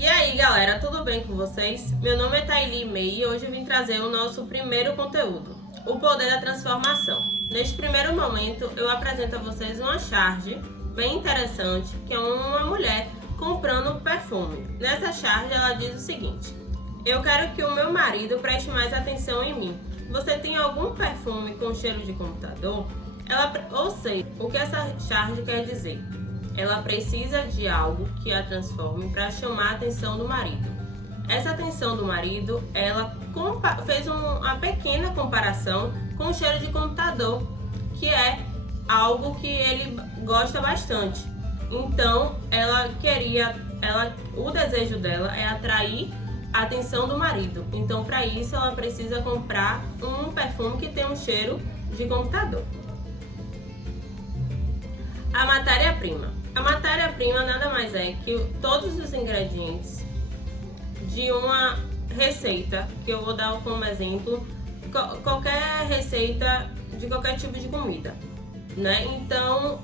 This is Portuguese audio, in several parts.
E aí galera, tudo bem com vocês? Meu nome é Thaili Mei e hoje eu vim trazer o nosso primeiro conteúdo, o poder da transformação. Neste primeiro momento eu apresento a vocês uma charge bem interessante, que é uma mulher comprando perfume. Nessa charge ela diz o seguinte: eu quero que o meu marido preste mais atenção em mim. Você tem algum perfume com cheiro de computador? Ou seja, o que essa charge quer dizer? Ela precisa de algo que a transforme para chamar a atenção do marido. Essa atenção do marido, ela fez uma pequena comparação com o cheiro de computador, que é algo que ele gosta bastante. Então, o desejo dela é atrair a atenção do marido. Então, para isso, ela precisa comprar um perfume que tem um cheiro de computador. A matéria-prima. A matéria-prima nada mais é que todos os ingredientes de uma receita, que eu vou dar como exemplo, qualquer receita de qualquer tipo de comida, né? Então,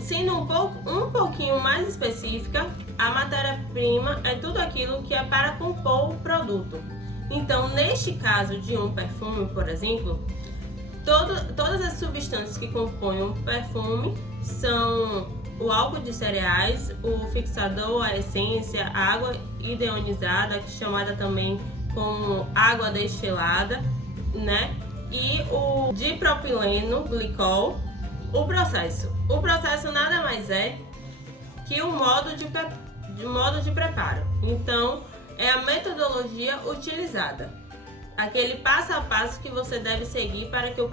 sendo um pouquinho mais específica, a matéria-prima é tudo aquilo que é para compor o produto. Então, neste caso de um perfume, por exemplo, todas as substâncias que compõem um perfume são o álcool de cereais, o fixador, a essência, a água iodinizada, chamada também como água destilada, né? E o dipropileno glicol. O processo nada mais é que o modo de preparo. Então, é a metodologia utilizada, aquele passo a passo que você deve seguir para que o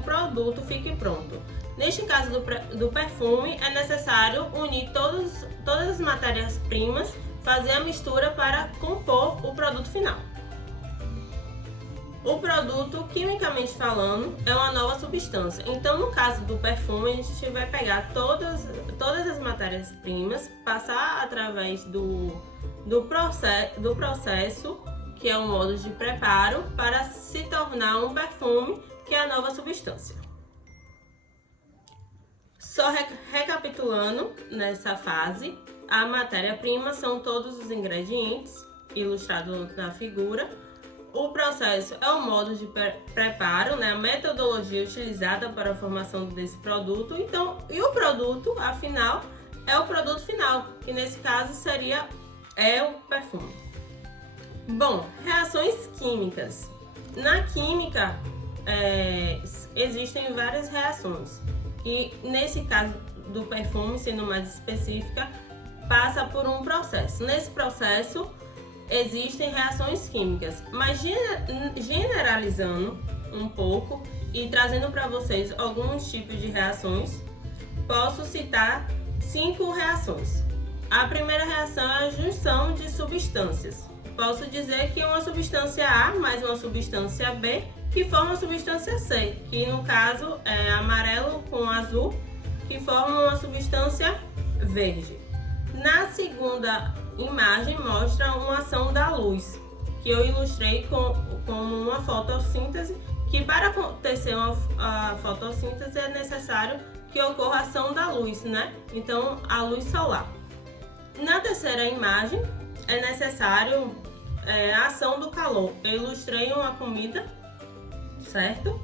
produto fique pronto. Neste caso do perfume, é necessário unir todas as matérias-primas, fazer a mistura para compor o produto final. O produto, quimicamente falando, é uma nova substância. Então, no caso do perfume, a gente vai pegar todas as matérias-primas, passar através do processo, que é o modo de preparo, para se tornar um perfume, que é a nova substância. Só recapitulando nessa fase, a matéria-prima são todos os ingredientes, ilustrados na figura. O processo é o modo de preparo, né? A metodologia utilizada para a formação desse produto. Então, e o produto, afinal, é o produto final, que nesse caso o perfume. Bom, reações químicas. Na química, existem várias reações. E nesse caso do perfume, sendo mais específica, passa por um processo. Nesse processo existem reações químicas, mas generalizando um pouco e trazendo para vocês alguns tipos de reações, posso citar 5 reações. A primeira reação é a junção de substâncias. Posso dizer que é uma substância A mais uma substância B que forma a substância C, que no caso é amarelo com azul, que forma uma substância verde. Na segunda imagem mostra uma ação da luz, que eu ilustrei com uma fotossíntese, que para acontecer a fotossíntese é necessário que ocorra a ação da luz, né? Então, a luz solar. Na terceira imagem é necessário a ação do calor. Eu ilustrei uma comida, certo?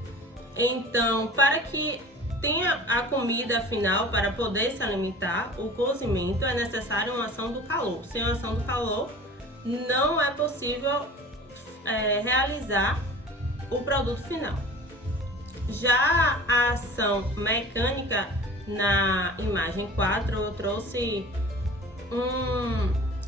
Então, para que tenha a comida final, para poder se alimentar, o cozimento, é necessário uma ação do calor. Sem a ação do calor, não é possível realizar o produto final. Já a ação mecânica, na imagem 4, eu trouxe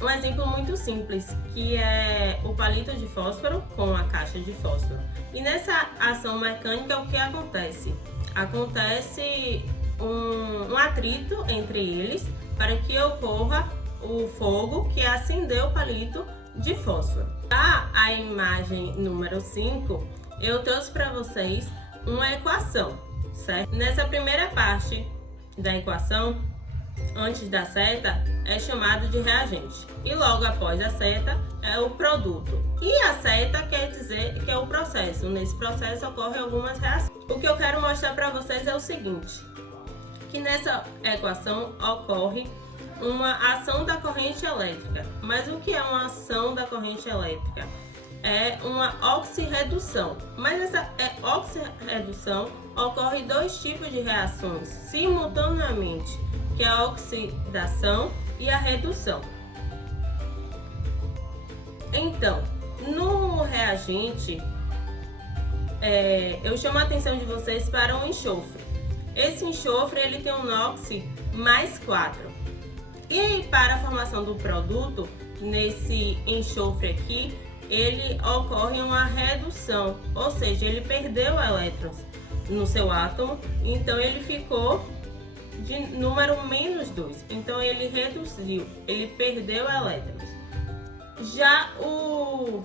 um exemplo muito simples, que é o palito de fósforo com a caixa de fósforo. E nessa ação mecânica, o que acontece? Acontece um atrito entre eles para que ocorra o fogo que acendeu o palito de fósforo. A imagem número 5, eu trouxe para vocês uma equação, certo? Nessa primeira parte da equação, antes da seta, é chamado de reagente. E logo após a seta é o produto. E a seta quer dizer que é o processo. Nesse processo ocorrem algumas reações. O que eu quero mostrar para vocês é o seguinte, que nessa equação ocorre uma ação da corrente elétrica. Mas o que é uma ação da corrente elétrica? É uma oxirredução. Mas essa oxirredução ocorre dois tipos de reações simultaneamente, que é a oxidação e a redução. Então, no reagente, eu chamo a atenção de vocês para o enxofre. Esse enxofre ele tem um NOx mais 4. E para a formação do produto, nesse enxofre aqui, ele ocorre uma redução, ou seja, ele perdeu elétrons no seu átomo, então ele ficou de número -2. Então ele reduziu, ele perdeu elétrons. Já o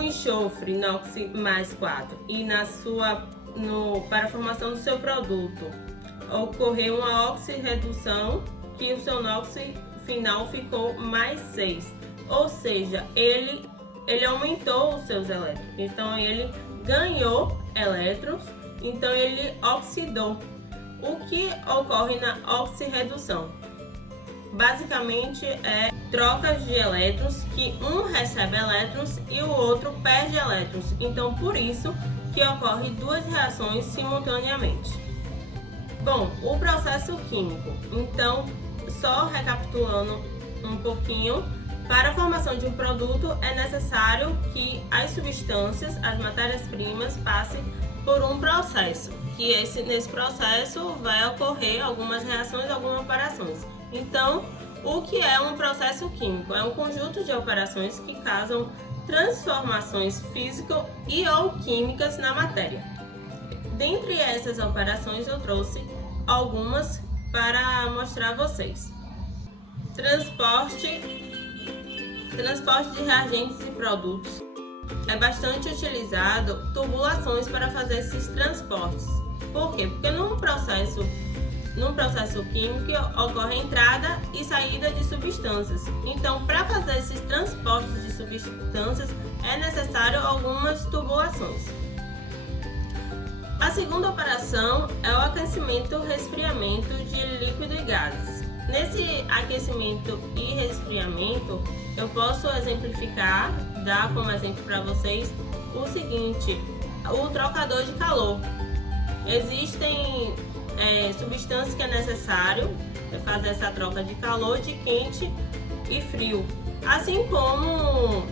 enxofre NOx mais 4 e para a formação do seu produto ocorreu uma oxirredução, que o seu NOx final ficou mais 6, ou seja, ele aumentou os seus elétrons, então ele ganhou elétrons, então ele oxidou. O que ocorre na oxirredução? Basicamente é trocas de elétrons, que um recebe elétrons e o outro perde elétrons. Então por isso que ocorre duas reações simultaneamente. Bom, o processo químico. Então, só recapitulando um pouquinho, para a formação de um produto é necessário que as substâncias, as matérias-primas, passem por um processo, que nesse processo vai ocorrer algumas reações, algumas operações. Então, o que é um processo químico? É um conjunto de operações que causam transformações físico e ou químicas na matéria. Dentre essas operações eu trouxe algumas para mostrar a vocês. Transporte de reagentes e produtos. É bastante utilizado tubulações para fazer esses transportes. Por quê? Porque num processo químico ocorre entrada e saída de substâncias. Então, para fazer esses transportes de substâncias é necessário algumas tubulações. A segunda operação é o aquecimento e resfriamento de líquido e gases. Nesse aquecimento e resfriamento, eu posso exemplificar, dar como exemplo para vocês o seguinte: o trocador de calor. Existem substâncias que é necessário fazer essa troca de calor, de quente e frio, assim como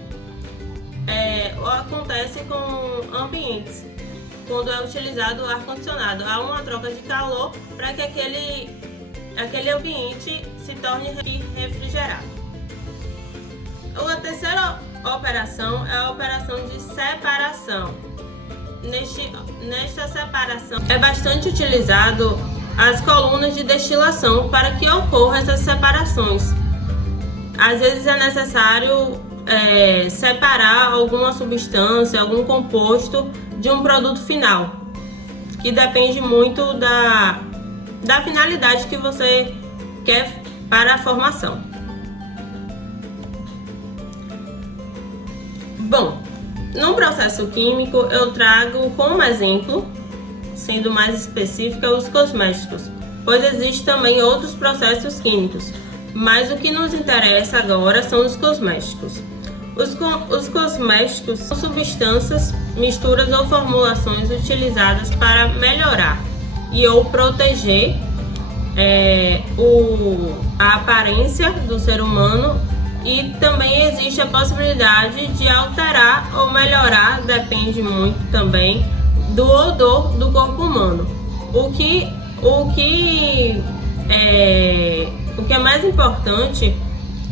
acontece com ambientes, quando é utilizado o ar-condicionado. Há uma troca de calor para que aquele ambiente se torne refrigerado. A terceira operação é a operação de separação. Nesta separação é bastante utilizado as colunas de destilação para que ocorram essas separações. Às vezes é necessário separar alguma substância, algum composto de um produto final, que depende muito da finalidade que você quer para a formação. Bom, no processo químico eu trago como exemplo, sendo mais específica, os cosméticos, pois existem também outros processos químicos, mas o que nos interessa agora são os cosméticos. Os cosméticos são substâncias, misturas ou formulações utilizadas para melhorar e ou proteger a aparência do ser humano, e também existe a possibilidade de alterar ou melhorar, depende muito também do odor do corpo humano. O que é mais importante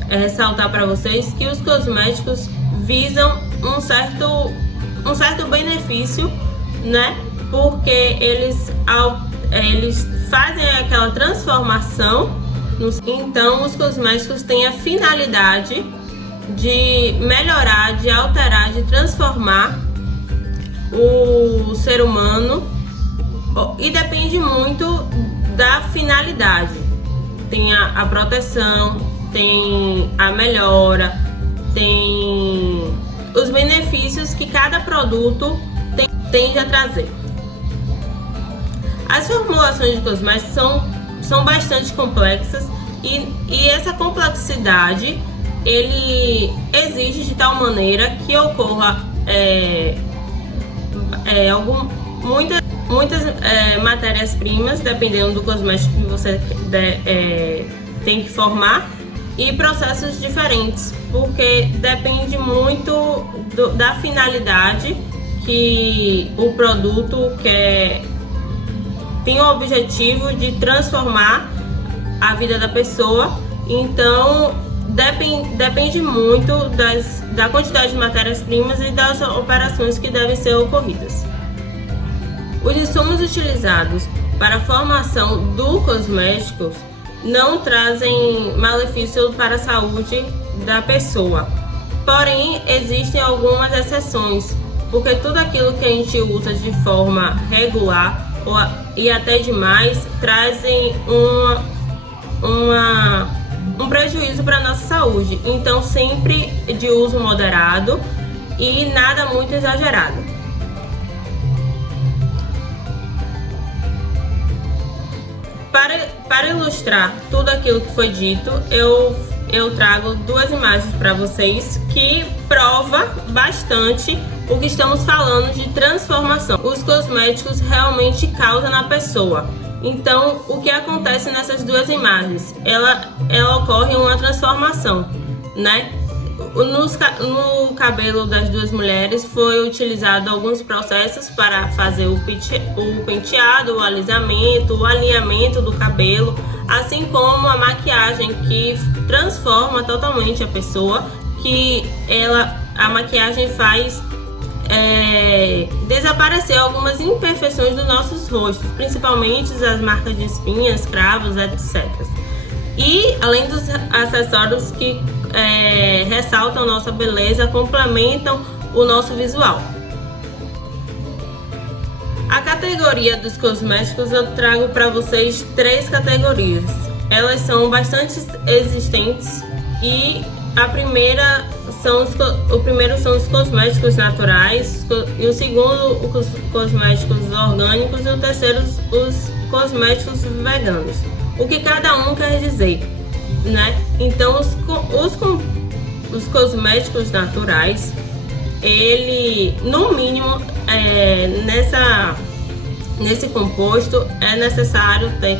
é ressaltar para vocês que os cosméticos visam um certo benefício, né? Porque eles fazem aquela transformação. Então, os cosméticos têm a finalidade de melhorar, de alterar, de transformar o ser humano, e depende muito da finalidade. Tem a proteção, tem a melhora, tem os benefícios que cada produto tende a trazer. As formulações de cosméticos são bastante complexas e essa complexidade ele exige de tal maneira que ocorra muitas matérias-primas, dependendo do cosmético que você tem que formar, e processos diferentes, porque depende muito da finalidade que o produto tem o objetivo de transformar a vida da pessoa. Então depende muito da quantidade de matérias-primas e das operações que devem ser ocorridas. Os insumos utilizados para a formação do cosmético não trazem malefício para a saúde da pessoa. Porém, existem algumas exceções, porque tudo aquilo que a gente usa de forma regular e até demais trazem um prejuízo para a nossa saúde. Então, sempre de uso moderado e nada muito exagerado. Para ilustrar tudo aquilo que foi dito, eu trago duas imagens para vocês que prova bastante o que estamos falando de transformação. Os cosméticos realmente causam na pessoa. Então, o que acontece nessas duas imagens? Ela ocorre uma transformação, né? No cabelo das duas mulheres foi utilizado alguns processos para fazer o penteado, o alisamento, o alinhamento do cabelo, assim como a maquiagem, que transforma totalmente a pessoa, a maquiagem faz desaparecer algumas imperfeições dos nossos rostos, principalmente as marcas de espinhas, cravos, etc. E além dos acessórios que ressaltam nossa beleza, complementam o nosso visual. A categoria dos cosméticos, eu trago para vocês 3 categorias. Elas são bastante existentes e o primeiro são os cosméticos naturais, e o segundo os cosméticos orgânicos, e o terceiro os cosméticos veganos. O que cada um quer dizer, né? Então, os cosméticos naturais, ele, no mínimo, nesse composto é necessário ter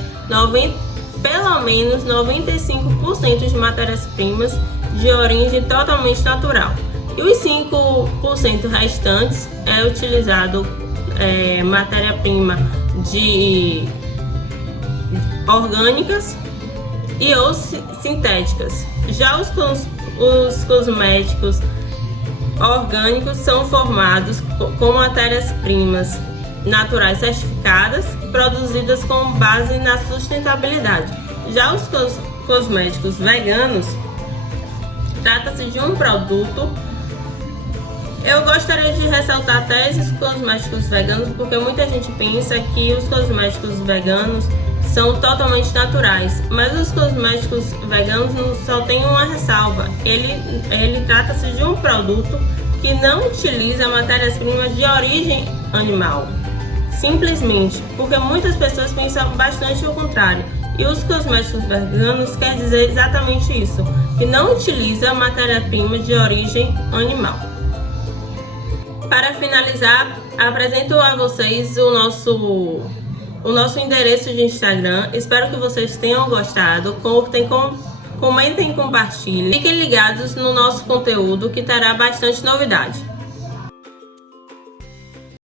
pelo menos 95% de matérias-primas de origem totalmente natural. E os 5% restantes é utilizado matéria-prima orgânicas e ou sintéticas. Já os cosméticos orgânicos são formados com matérias-primas naturais certificadas, produzidas com base na sustentabilidade. Já os cosméticos veganos, trata-se de um produto. Eu gostaria de ressaltar até esses cosméticos veganos, porque muita gente pensa que os cosméticos veganos são totalmente naturais, mas os cosméticos veganos só tem uma ressalva: ele trata-se de um produto que não utiliza matérias-primas de origem animal, simplesmente porque muitas pessoas pensam bastante o contrário. E os cosméticos veganos quer dizer exatamente isso, que não utiliza matéria-prima de origem animal. Para finalizar, apresento a vocês o nosso endereço de Instagram. Espero que vocês tenham gostado. Comentem e compartilhem. Fiquem ligados no nosso conteúdo, que terá bastante novidade.